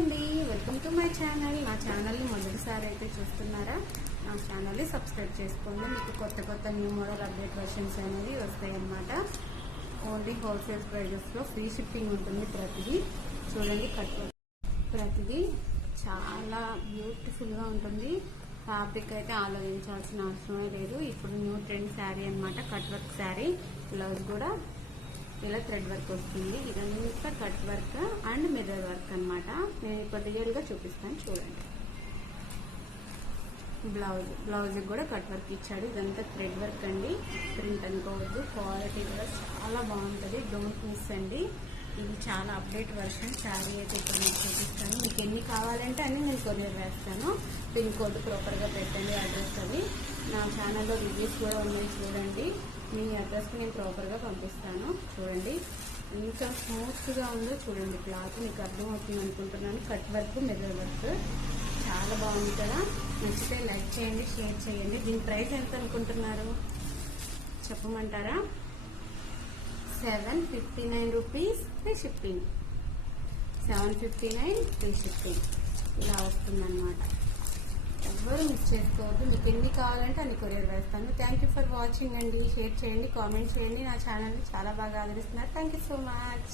అండి. Welcome to my channel నా ఛానల్ని మొదటిసారి అయితే చూస్తున్నారా? నా ఛానల్ని సబ్స్క్రైబ్ చేసుకోండి. మీకు కొత్త కొత్త న్యూ మోడల్ అప్డేట్ వర్షన్స్ అనేవి వస్తాయి అన్నమాట ఓన్లీ హోల్సేల్ ప్రైజెస్లో ఫ్రీ షిప్పింగ్ ఉంటుంది ప్రతిదీ. చూడండి కట్ ప్రతిదీ చాలా బ్యూటిఫుల్గా ఉంటుంది. ఫ్యాబ్రిక్ అయితే ఆలోచించాల్సిన అవసరమే లేదు. ఇప్పుడు న్యూ ట్రెండ్ శారీ అనమాట కట్ వర్క్ శారీ బ్లౌజ్ కూడా ఇలా థ్రెడ్ వర్క్ వస్తుంది. ఇదంతా cut work and mirror work అనమాట నేను ఇప్పుడు రియల్గా చూపిస్తాను చూడండి. బ్లౌజ్ బ్లౌజ్ కూడా కట్ వర్క్ ఇచ్చాడు. ఇదంతా థ్రెడ్ వర్క్ అండి. ప్రింట్ అనుకోవద్దు. క్వాలిటీ కూడా చాలా బాగుంటుంది. డోంట్ మిస్ అండి. ఇది చాలా అప్డేట్ వర్షన్. శారీ అయితే ఇప్పుడు మీకు చూపిస్తాను. మీకు ఎన్ని కావాలంటే అన్ని నేను కొరియర్ వేస్తాను. పిన్ కోడ్ ప్రాపర్గా పెట్టండి అడ్రస్ అది నా ఛానల్లో రివ్యూస్ కూడా ఉన్నాయి చూడండి. మీ అడ్రస్కి నేను ప్రాపర్గా పంపిస్తాను. చూడండి. ఇంకా స్మూత్గా ఉందో చూడండి. క్లాత్ మీకు అర్థమవుతుంది అనుకుంటున్నాను. కట్ వర్క్ మెదర్ వర్క్. చాలా బాగుంది కదా. నచ్చితే లైక్ చేయండి షేర్ చేయండి. దీని ప్రైస్ ఎంత అనుకుంటున్నారు? చెప్పమంటారా? Seven fifty nine rupees free shipping seven fifty nine free shipping ఇలా వస్తుందన్నమాట. ఎవ్వరూ మిస్ చేసుకోవద్దు మీకు ఎన్ని కావాలంటే అన్ని కొరియర్ వేస్తాను. థ్యాంక్ యూ ఫర్ వాచింగ్ అండి. షేర్ చేయండి కామెంట్ చేయండి. నా ఛానల్ని చాలా బాగా ఆదరిస్తున్నారు. Thank you so much